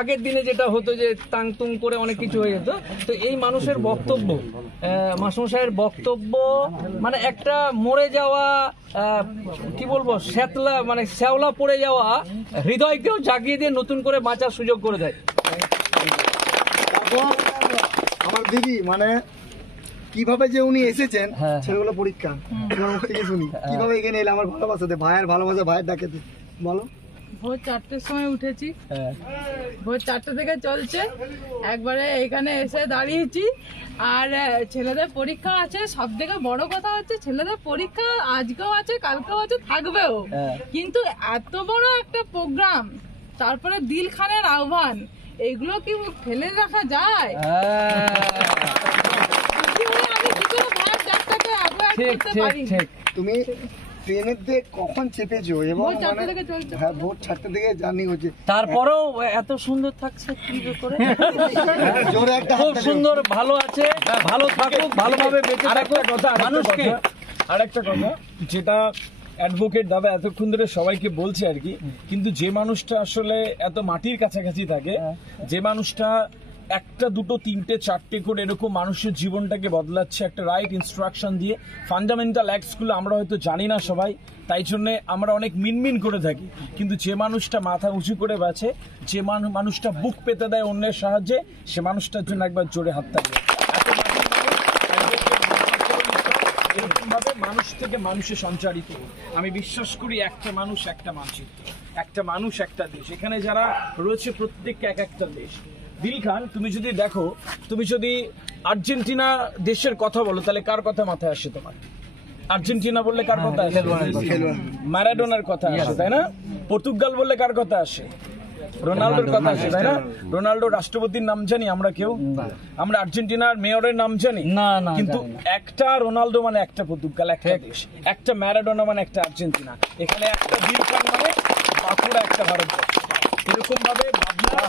আগের দিনে যেটা হতো যে তাং তুং করে অনেক কিছু হয়ে যেত, তো এই মানুষের বক্তব্য, মাসমশাইয়ের বক্তব্য মানে একটা মরে যাওয়া কি বলবো শ্যাতলা মানে শ্যাওলা পড়ে যাওয়া হৃদয়কেও জাগিয়ে দিয়ে নতুন করে বাঁচার সুযোগ করে দেয়। আমার দিদি মানে কিভাবে যে উনি এসেছেন সেগুলো পরীক্ষা থেকে শুনি কিভাবে এখানে এলে আমার ভালোবাসাতে ভাইয়ের ভালোবাসা ভাইয়ের ডাকেতে বলো। ভোর 4টের সময় উঠেছি, ভোর 4টে থেকে চলছে, একবারে এখানে এসে দাঁড়িয়েছি। আর ছেলেদের পরীক্ষা আছে, সব থেকে বড় কথা হচ্ছে ছেলেদের পরীক্ষা আজকেও আছে, কালকেও আছে, থাকবেও, কিন্তু এত বড় একটা প্রোগ্রাম, তারপরে দিল খানের আহ্বান, এগুলো কি ফেলে রাখা যায়? তুমি ট্রেনের দিয়ে কখন চেপেছো এবং হ্যাঁ ভোর 4টে থেকে জার্নি হচ্ছে, তারপরেও এত সুন্দর থাকছে খুব সুন্দর, ভালো আছে, ভালো থাকুক, ভালোভাবে বেঁচে থাকুক মানুষকে। আরেকটা কথা যেটা অ্যাডভোকেট দাদা এতক্ষণ ধরে সবাইকে বলছে আর কি, কিন্তু যে মানুষটা আসলে এত মাটির কাছাকাছি থাকে, যে মানুষটা একটা দুটো তিনটে চারটে করে এরকম মানুষের জীবনটাকে বদলাচ্ছে একটা রাইট ইনস্ট্রাকশন দিয়ে, ফান্ডামেন্টাল অ্যাক্টসগুলো আমরা হয়তো জানি না সবাই, তাই জন্য আমরা অনেক মিনমিন করে থাকি, কিন্তু যে মানুষটা মাথা উঁচু করে বাঁচে, যে মানুষটা বুক পেতে দেয় অন্যের সাহায্যে, সে মানুষটার জন্য একবার জোরে হাত তালি। এরকমভাবে মানুষ থেকে মানুষে সঞ্চারিত, আমি বিশ্বাস করি একটা মানুষ একটা মানচিত্র, একটা মানুষ একটা দেশ, এখানে যারা রয়েছে প্রত্যেককে এক একটা দেশ। দিল খান, তুমি যদি দেখো, তুমি যদি আর্জেন্টিনা দেশের কথা বলো তাহলে কার কথা মাথায় আসে তোমার? আর্জেন্টিনা বললে কার কথা আসে? ম্যারাডোনার কথা আসে, তাই না? পর্তুগাল বললে কার কথা আসে? রোনাল্ডোর কথা আসে, তাই না? রোনাল্ডো রাষ্ট্রপতির নাম জানি আমরা কেউ? আমরা আর্জেন্টিনার মেয়রের নাম জানি না, কিন্তু একটা রোনাল্ডো মানে একটা পর্তুগাল, একটা দেশ, একটা ম্যারাডোনা মানে একটা আর্জেন্টিনা, এখানে একটা দিল খান মানে বাঁকুড়া একটা ভারতবর্ষ। এরকম ভাবে ভাবনা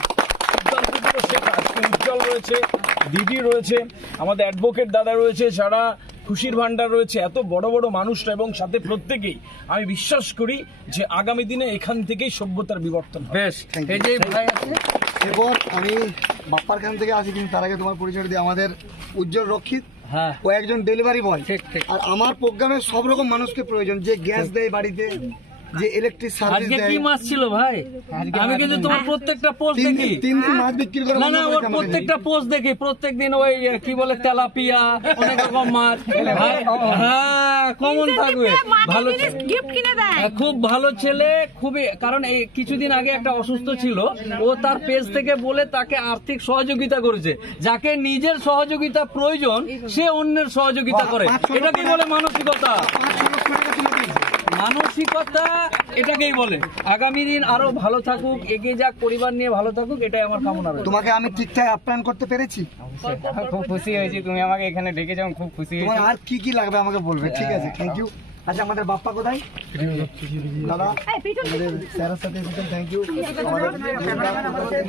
সিদ্ধান্তগুলো শেখা। আজকে উজ্জ্বল রয়েছে, দিদি রয়েছে, আমাদের অ্যাডভোকেট দাদা রয়েছে, যারা খুশির ভান্ডার রয়েছে, এত বড় বড় মানুষরা, এবং সাথে প্রত্যেকেই আমি বিশ্বাস করি যে আগামী দিনে এখান থেকেই সভ্যতার বিবর্তন হবে। বেশ, এই যে ভাই আছে, এবং আমি বাপ্পার খান থেকে আসি, কিন্তু তার আগে তোমার পরিচয় দিয়ে আমাদের উজ্জ্বল রক্ষিত, ও একজন ডেলিভারি বয়। আর আমার প্রোগ্রামে সব রকম মানুষকে প্রয়োজন, যে গ্যাস দেয় বাড়িতে, যে ইলেকট্রিক সার্ভিস দেয়। আজকে কি মাছ ছিল ভাই? আমি কিন্তু তোমার প্রত্যেকটা পোস্ট দেখি, 3 দিন মাছ বিক্রি করে। না ওর প্রত্যেকটা পোস্ট দেখি, প্রত্যেকদিন ওই কি বলে তেলাপিয়া, অনেক রকম মাছ। হ্যাঁ, কমন থাকবে, ভালো গিফট কিনে দেয়, খুব ভালো ছেলে, খুবই। কারণ এই কিছুদিন আগে একটা অসুস্থ ছিল, ও তার পেজ থেকে বলে তাকে আর্থিক সহযোগিতা করেছে। যাকে নিজের সহযোগিতা প্রয়োজন সে অন্যের সহযোগিতা করে, এটাকেই বলে মানসিকতা। মানসিকতা এটাকেই বলে। আগামী দিন আরো ভালো থাকুক, এগিয়ে যাক, পরিবার নিয়ে ভালো থাকুক, এটাই আমার কামনা। তোমাকে আমি ঠিকঠাক আপ্যায়ন করতে পেরেছি, খুব খুশি হয়েছি, তুমি আমাকে এখানে ডেকেছো, খুব খুশি হয়েছি। আর কি লাগবে আমাকে বলবে, ঠিক আছে? Thank you. আচ্ছা, আমাদের বাপ্পা কোথায়? দাদা, আমাদের স্যারের সাথে থ্যাংক ইউ।